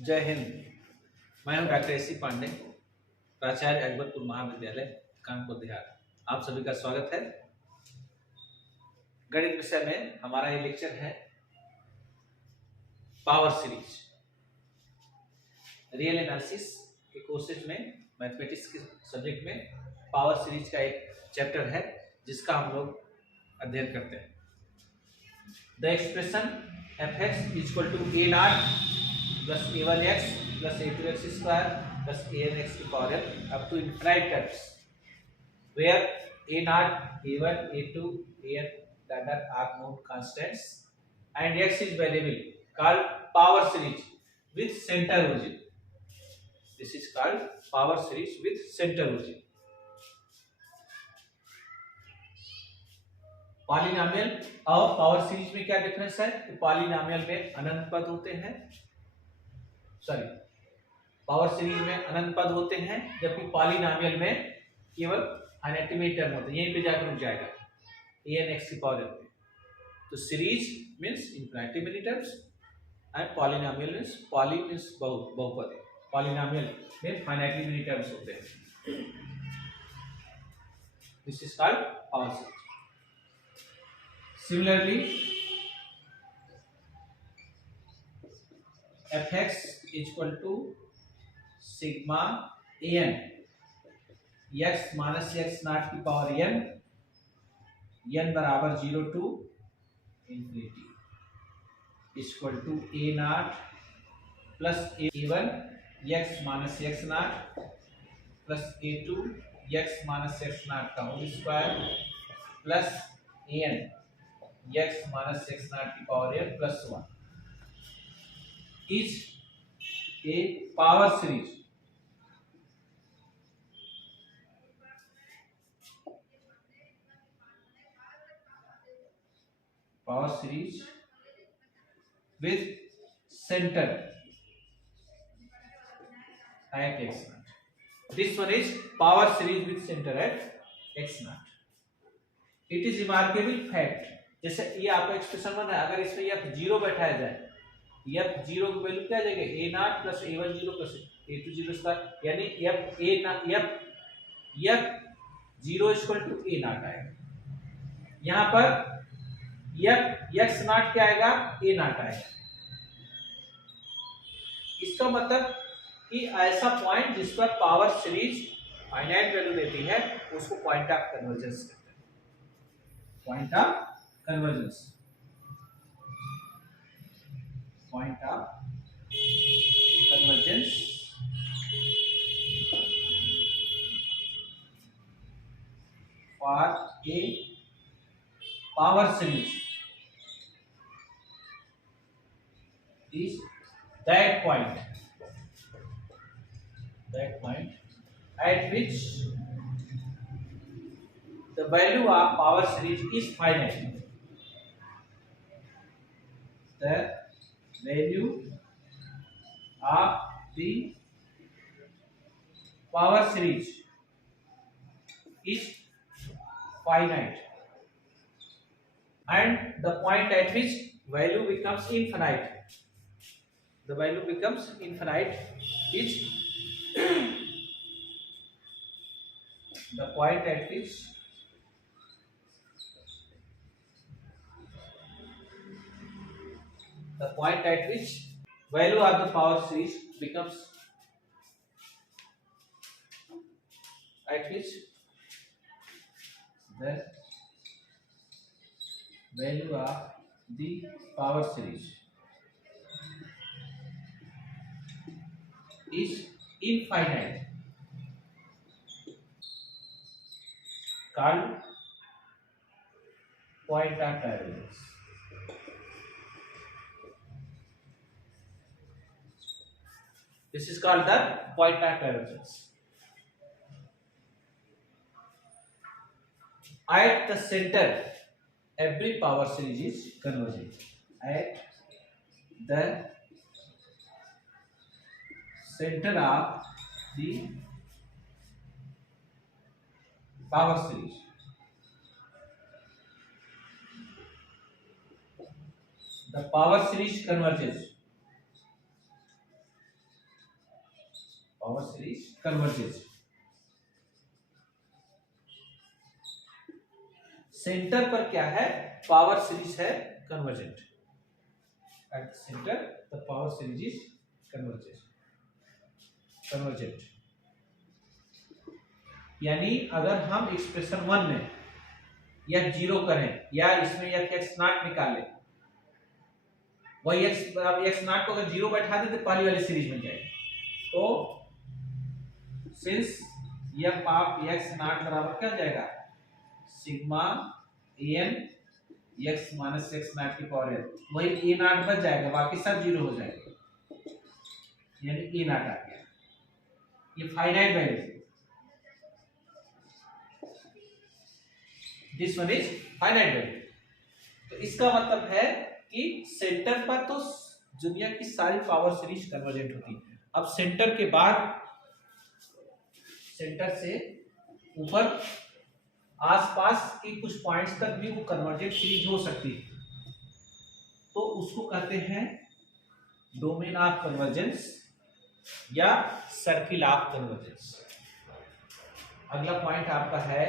जय हिंद। मैं हूं डॉक्टर एसी पांडे, प्राचार्य अकबरपुर महाविद्यालय कानपुर बिहार। आप सभी का स्वागत है। गणित विषय में हमारा ये लेक्चर है पावर सीरीज। रियल एनालिसिस के कोर्सेज में मैथमेटिक्स के सब्जेक्ट में पावर सीरीज का एक चैप्टर है जिसका हम लोग अध्ययन करते हैं। The expression f x equal to a not plus a one x plus a two x square plus a n x की power n up to infinite terms where a naught a one a two a n that are known constants and x is variable called power series with center origin. This is called power series with center origin. Polynomial और power series में क्या difference है? तो polynomial में अनंत पद होते हैं, power series में अनंत पद होते हैं, जबकि पॉलिनोमियल में केवल फाइनाइट टर्म होते हैं। यहीं पे जाकर रुक जाएगा ए एन एक्स की पावर एन। तो series means infinity terms and polynomial means poly means बहुपद। पॉलिनोमियल में फाइनाइटली मेनी टर्म्स होते हैं। This is called power series. Similarly f x equal to sigma a n x minus x not की power n, n बराबर 0 to infinity equal to a not plus a one x minus x nought plus a two x minus x not का whole square plus a n x minus x not की power n plus 1 is a power series with center at x naught. This one is power series with center at x naught. It is remarkable fact, जैसे ये आपका expression बना है, अगर इसमें f zero बैठाया जाए, f जीरो की वैल्यू क्या आ जाएगी? a nought plus a one zero plus a two zero square, यानी f zero equal to a nought आएगा। यहाँ पर एक्स नॉट क्या आएगा? ए नॉट आएगा। इसका मतलब कि ऐसा पॉइंट जिस पर पावर सीरीज फाइनाइट वैल्यू देती है उसको पॉइंट ऑफ कन्वर्जेंस कहते हैं। Point of convergence, point of convergence for a power series is that point at which the value of power series is finite. The value of the power series is finite and the point at which value becomes infinite. The value becomes infinite is the point at which value of the power series becomes at which the value of the power series is infinite, called point of divergence. This is called the point of divergence. At the center, every power series is converging. At the center of the power series the power series converges power series convergence. Centre पर क्या है, power series है convergent. At the centre the power series is convergent. यानी अगर हम expression 1 में या 0 करें या इसमें या x नॉट निकालें, वही x नॉट को अगर 0 बैठा दें तो पहली वाली सीरीज बन जाएगी। तो since f of x not बराबर क्या हो जाएगा, sigma an x minus x not की पावर n, वही a नॉट बच जाएगा, बाकी सब 0 हो जाएगा, यानी a नॉट आ गया। ये finite value, this one is finite value. तो इसका मतलब है कि सेंटर पर तो दुनिया की सारी पावर सीरीज कन्वर्जेंट होती है। अब सेंटर के बाद, सेंटर से ऊपर आसपास के कुछ पॉइंट्स तक भी वो कन्वर्जेंट सीरीज हो सकती है, तो उसको कहते हैं डोमेन ऑफ कन्वर्जेंस या सर्किल ऑफ कन्वर्जेंस। अगला पॉइंट आपका है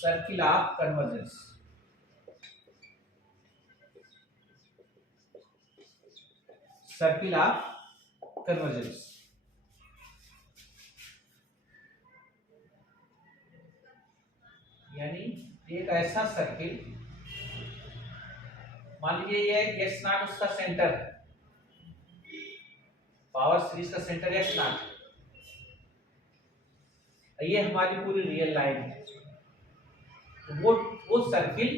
circle of convergence. Circle of convergence यानी एक ऐसा सर्किल, मान लीजिए ये x नॉट उसका सेंटर है, पावर सीरीज का सेंटर x नॉट, ये हमारी पूरी रियल लाइन है। वो सर्किल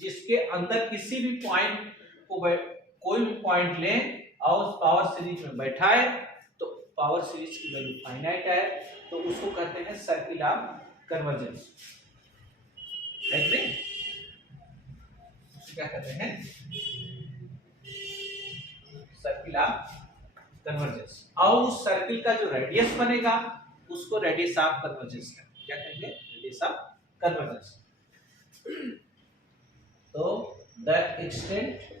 जिसके अंदर किसी भी पॉइंट को कोई भी पॉइंट लें और उस पावर सीरीज में बैठाए तो पावर सीरीज की वैल्यू फाइनाइट है, तो उसको कहते हैं सर्किल ऑफ कन्वर्जेंस। उसको क्या कहते हैं, सर्किल ऑफ कन्वर्जेंस। और उस सर्किल का जो रेडियस बनेगा उसको रेडियस ऑफ कन्वर्जेंस क्या कहेंगे, रेडियस ऑफ कन्वर्जेंस। तो the extent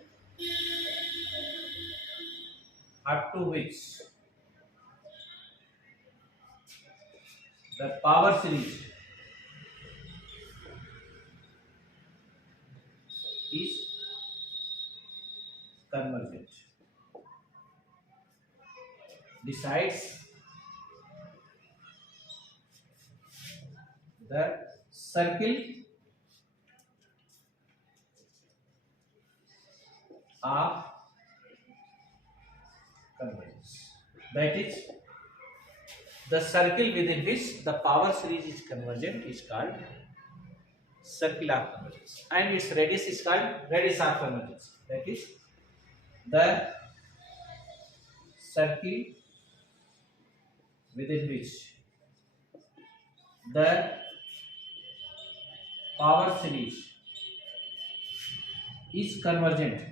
up to which the power series is convergent decides the circle of convergence. That is, the circle within which the power series is convergent is called circle of convergence, and its radius is called radius of convergence. That is, the circle within which the power series is convergent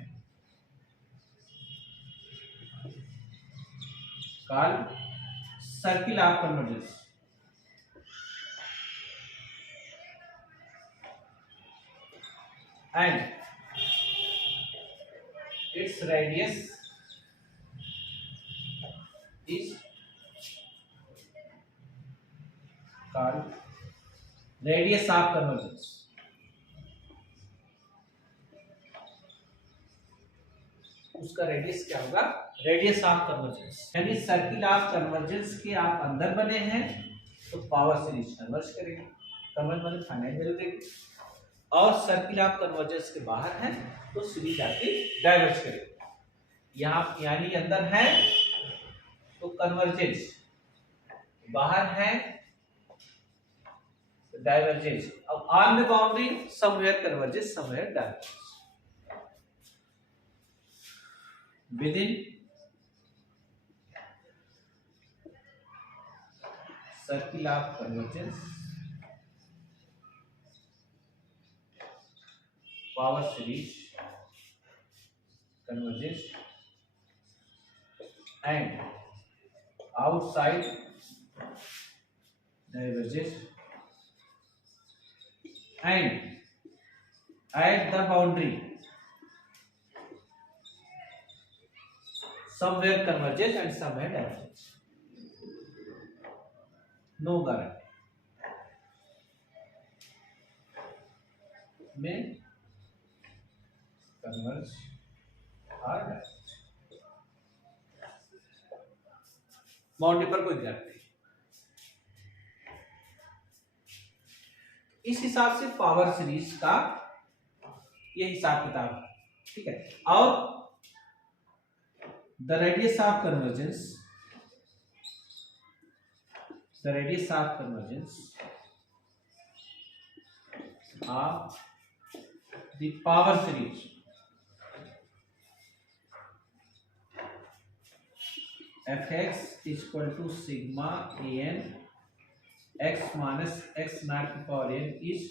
called circle of convergence. And its radius is called radius of convergence. उसका radius क्या होगा, radius of convergence. यानी circle of convergence के आप अंदर बने हैं तो पावर सीरीज कन्वर्ज करेगी, कन्वर्ज मतलब फाइनाइट वैल्यू देगी, और सर्किल ऑफ कन्वर्जेंस के बाहर है तो सीरीज आपकी डाइवर्ज करेगी। यहाँ यानी अंदर है तो कन्वर्जेंस, बाहर है तो डाइवर्जेंस। अब on the boundary somewhere convergence somewhere divergence. within circle of convergence power series converges and outside diverges, and at the boundary somewhere converges and somewhere diverges. No guarantee में converge और diverge, boundary पर कोई guarantee. इस हिसाब से power series का ये हिसाब किताब है, ठीक है। और the radius of convergence, the radius of convergence of the power series fx is equal to sigma an x minus x naught to power n is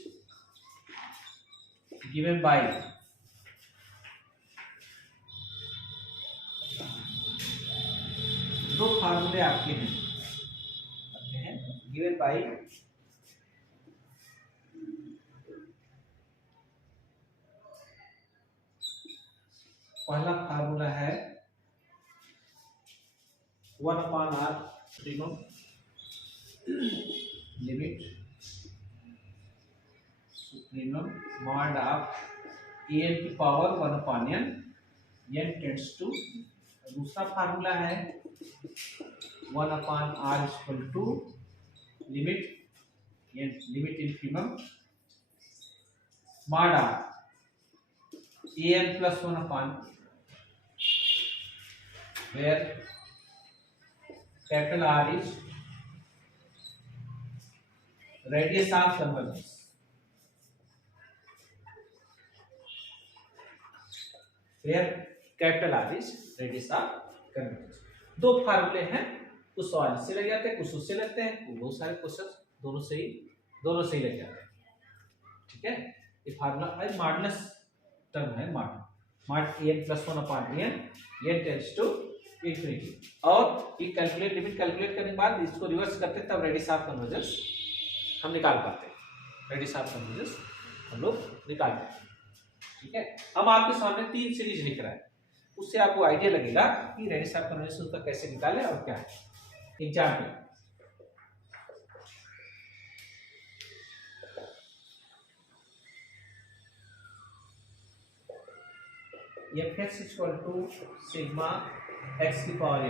given by दो फार्मूले आपके हैं, given by पहला फार्मूला है 1/r प्रीमम limit supremum mod of an की power 1/n n tends to. दूसरा formula है 1/r equal to limit infimum mod of an plus 1/, where capital R is radius of convergence, where capital R is radius of convergence। दो फार्मूले हैं, कुछ सवाल से लग जाते हैं, कुछ उससे लगते हैं, बहुत सारे क्वेश्चन दोनों से ही लग जाते हैं, ठीक है। ये फार्मूला है मॉडुलस टर्म है, mod an plus 1/n n tends to infinity. और ये लिमिट कैलकुलेट करने के बाद इसको रिवर्स करते हैं, तब रेडियस ऑफ कन्वर्जेंस हम निकाल पाते हैं, रेडियस ऑफ कन्वर्जेंस हम लोग निकालते हैं, ठीक है। हम आपके सामने 3 सीरीज लिख रहा है, उससे आपको आइडिया लगेगा कि रेडियस ऑफ कन्वर्जेंस उसका कैसे निकाले और क्या है। Example fx equal to sigma x की पावर n,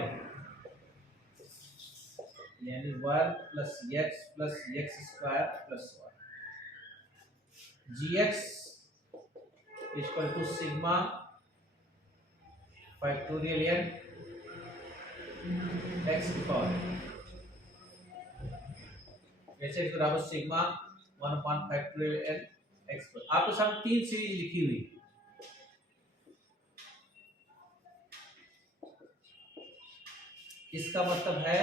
यानी 1 plus x plus x square plus 1। gx equal to sigma factorial n x की पावर n, ऐसे बराबर सिग्मा 1/फैक्टोरियल n x। आपके सामने 3 सीरीज लिखी हुई, इसका मतलब है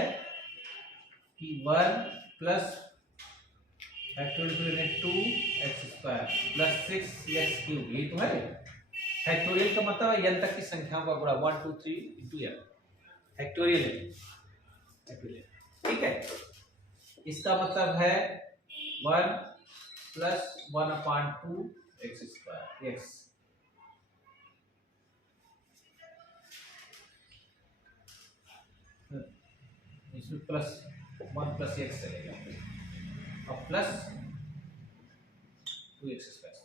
कि 1 plus factorial 2x square plus 6x cube, ये तो है। फैक्टोरियल का मतलब है n तक की संख्याओं का गुणा, 1 2 3 into n फैक्टोरियल है, ठीक है। इसका मतलब है 1 प्लस 1/2x स्क्वायर x, इसमें प्लस 1 प्लस x चलेगा और प्लस 2x स्क्वायर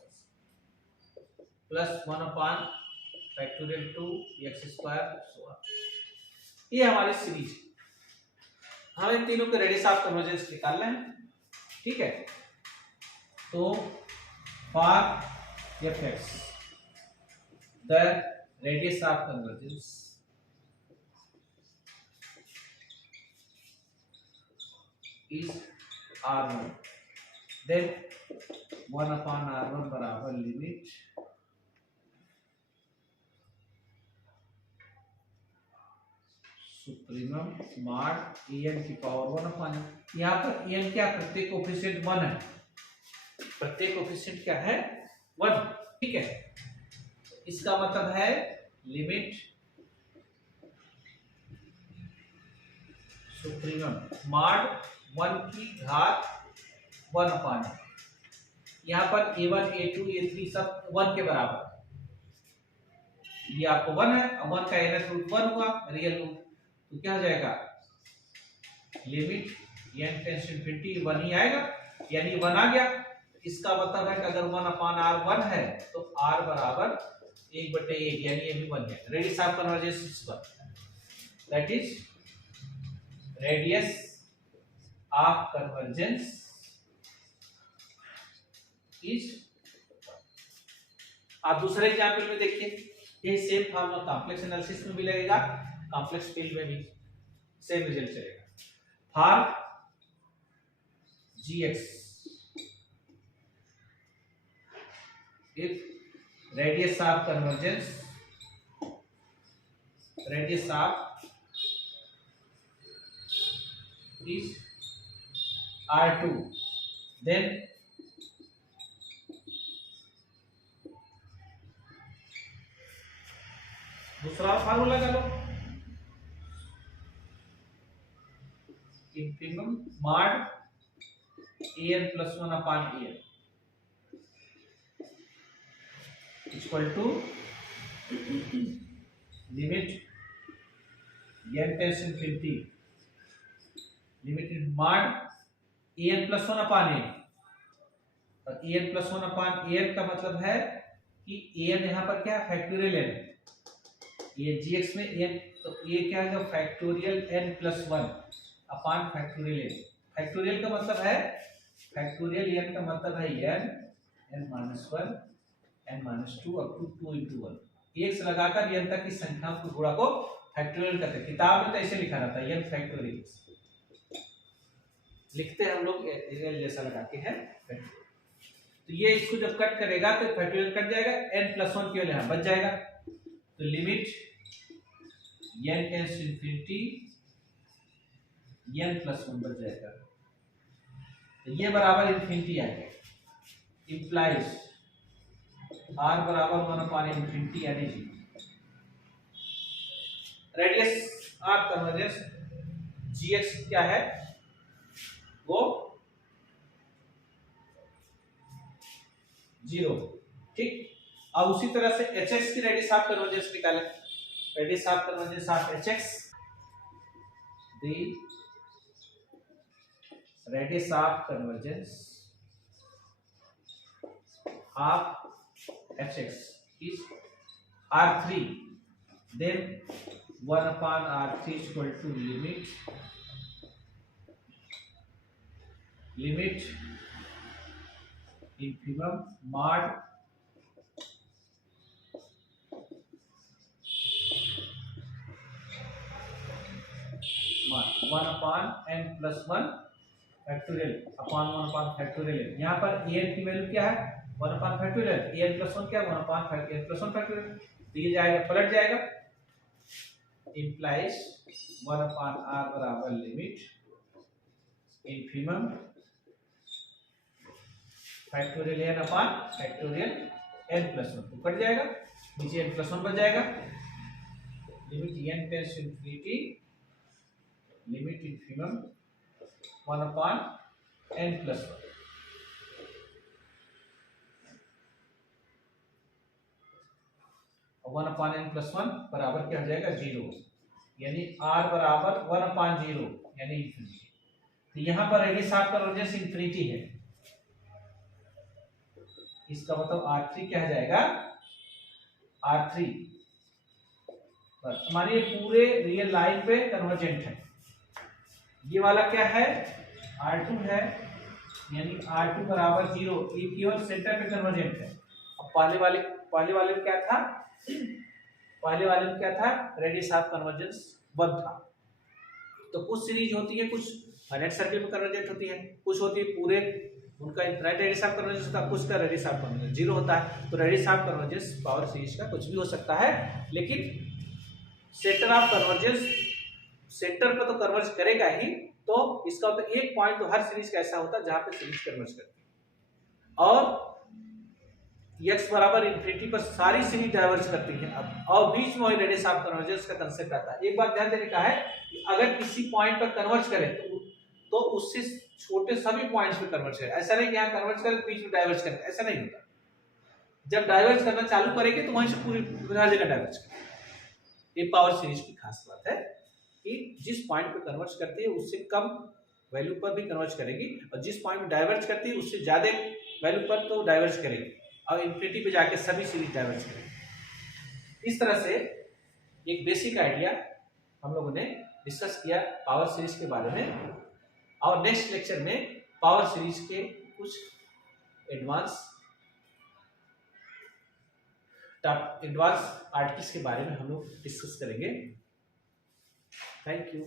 प्लस 1/फैक्टोरियल 2x स्क्वायर। ये हमारी सीरीज, हमें तीनों के रेडियस ऑफ कन्वर्जेंस निकालना है, ठीक है। तो for fx the radius of convergence is r1, then 1/r1 बराबर लिमिट सुप्रीमम मॉड an की पावर 1/n। यहाँ पर an क्या, प्रत्येक कोफिशिएंट 1 है, प्रत्येक कोफिशिएंट क्या है 1, ठीक है। इसका मतलब है लिमिट सुप्रीमम मॉड 1 की घात 1/n। यहाँ पर a1 a2 a3 सब 1 के बराबर, ये आपको 1 है, और 1 का nth रूट 1 हुआ रियल रूट, तो क्या हो जाएगा limit n tends to infinity 1 ही आएगा, यानी 1 आ गया। इसका मतलब है कि अगर 1/r 1 है तो r बराबर 1/1, यानी ये भी 1 है। रेडियस ऑफ कन्वर्जेंस इस पर, that is radius of convergence is. आप दूसरे एग्जांपल में देखिए, ये सेम फार्मूला कॉम्प्लेक्स एनालिसिस में भी लगेगा, कॉम्प्लेक्स फील्ड में भी सेम रिजल्ट चलेगा। For gx if radius of convergence is r2, then दूसरा फार्मूला लगा लो, इंफिनिमम mod an plus 1 upon an equal to limit n tends to infinity, limited mod an plus 1 upon an, और an plus 1 upon an का मतलब है कि an यहाँ पर क्या है फैक्टोरियल n, ये gx में n, तो ये क्या है factorial n plus 1 upon factorial n। Factorial का मतलब है, फैक्टोरियल n का मतलब है n -1 n-2 up to 2 into 1, एक से लगाकर n तक की संख्याओं के गुणा को फैक्टोरियल कहते हैं। किताब में तो ऐसे लिखा रहता है n फैक्टोरियल, लिखते हैं हम लोग रियल जैसा लगा के है। तो ये इसको जब कट करेगा तो फैक्टोरियल कट जाएगा, n plus 1 केवल यहाँ बच जाएगा, तो limit n tends to infinity n plus 1 बच जाएगा, तो ये बराबर इंफिनिटी आएगा, इंप्लाइज r बराबर 1 upon इंफिनिटी यानी 0। रेडियस ऑफ कन्वर्जेंस gx क्या है वो 0, ठीक। अब उसी तरह से hx की रेडियस ऑफ कन्वर्जेंस निकालें, radius of convergence of hx, the radius of convergence of hx is r3, then 1 upon r3 is equal to limit infimum mod mod 1 upon n plus 1 factorial upon 1 upon factorial. यहाँ पर an की value क्या है 1 upon factorial, an plus 1 क्या 1 upon n plus 1 factorial, तो ये जाएगा पलट जाएगा, इंप्लाइज 1 upon r बराबर limit infimum factorial n upon factorial n plus 1, तो कट जाएगा, नीचे n plus 1 बच जाएगा, limit n tends to infinity limit infimum 1 upon n plus 1, और 1 upon n plus 1 बराबर क्या हो जाएगा 0, यानी r बराबर 1 upon 0 यानी इंफिनिटी। तो यहाँ पर रेडियस ऑफ कन्वर्जेंस इंफिनिटी है, इसका मतलब r3 क्या हो जाएगा r3 बस हमारी पूरे रियल लाइन पे कन्वर्जेंट है। ये वाला क्या है r2 है, यानी r2 बराबर 0, ये केवल सेंटर पे कन्वर्जेंट है। अब पहले वाले में क्या था, पहले वाले में क्या था रेडियस ऑफ कन्वर्जेंस 1 था। तो कुछ सीरीज होती है, कुछ फाइनाइट सर्किल में कन्वर्जेंट होती है, कुछ होती है पूरे उनका इनफाइनाइट रेडियस ऑफ कन्वर्जेंस होता है, कुछ का रेडियस ऑफ कन्वर्जेंस 0 होता है। तो radius of convergence power series का कुछ भी हो सकता है, लेकिन सेंटर ऑफ कन्वर्जेंस सेंटर पर तो कन्वर्ज करेगा ही, तो इसका मतलब एक पॉइंट तो हर सीरीज का ऐसा होता है जहां पे सीरीज कन्वर्ज करती है, और x बराबर इंफिनिटी पर सारी सीरीज डाइवर्ज करती है। अब और बीच में रेडियस ऑफ कन्वर्जेंस का कांसेप्ट आता है। एक बात ध्यान देने का है कि अगर किसी पॉइंट पर कन्वर्ज करे तो उससे छोटे सभी पॉइंट्स पे कन्वर्ज करे, ऐसा नहीं कि यहां कन्वर्ज करे बीच में डाइवर्ज करे, ऐसा नहीं होता। जब डाइवर्ज करना चालू करेंगे तो वहीं से पूरी हर जगह डाइवर्ज करेंगे। ये पावर सीरीज की खास बात है कि जिस पॉइंट पे कन्वर्ज करती है उससे कम वैल्यू पर भी कन्वर्ज करेगी, और जिस पॉइंट में डाइवर्ज करती है उससे ज्यादा वैल्यू पर तो डाइवर्ज करेगी, और इन्फिनिटी पे जाके सभी सीरीज डाइवर्ज करेगी। इस तरह से एक बेसिक आइडिया हम लोगों ने डिस्कस किया पावर सीरीज के बारे में, और नेक्स्ट लेक्चर में पावर सीरीज के कुछ एडवांस आर्टिकल्स के बारे में हम लोग डिस्कस करेंगे। Thank you.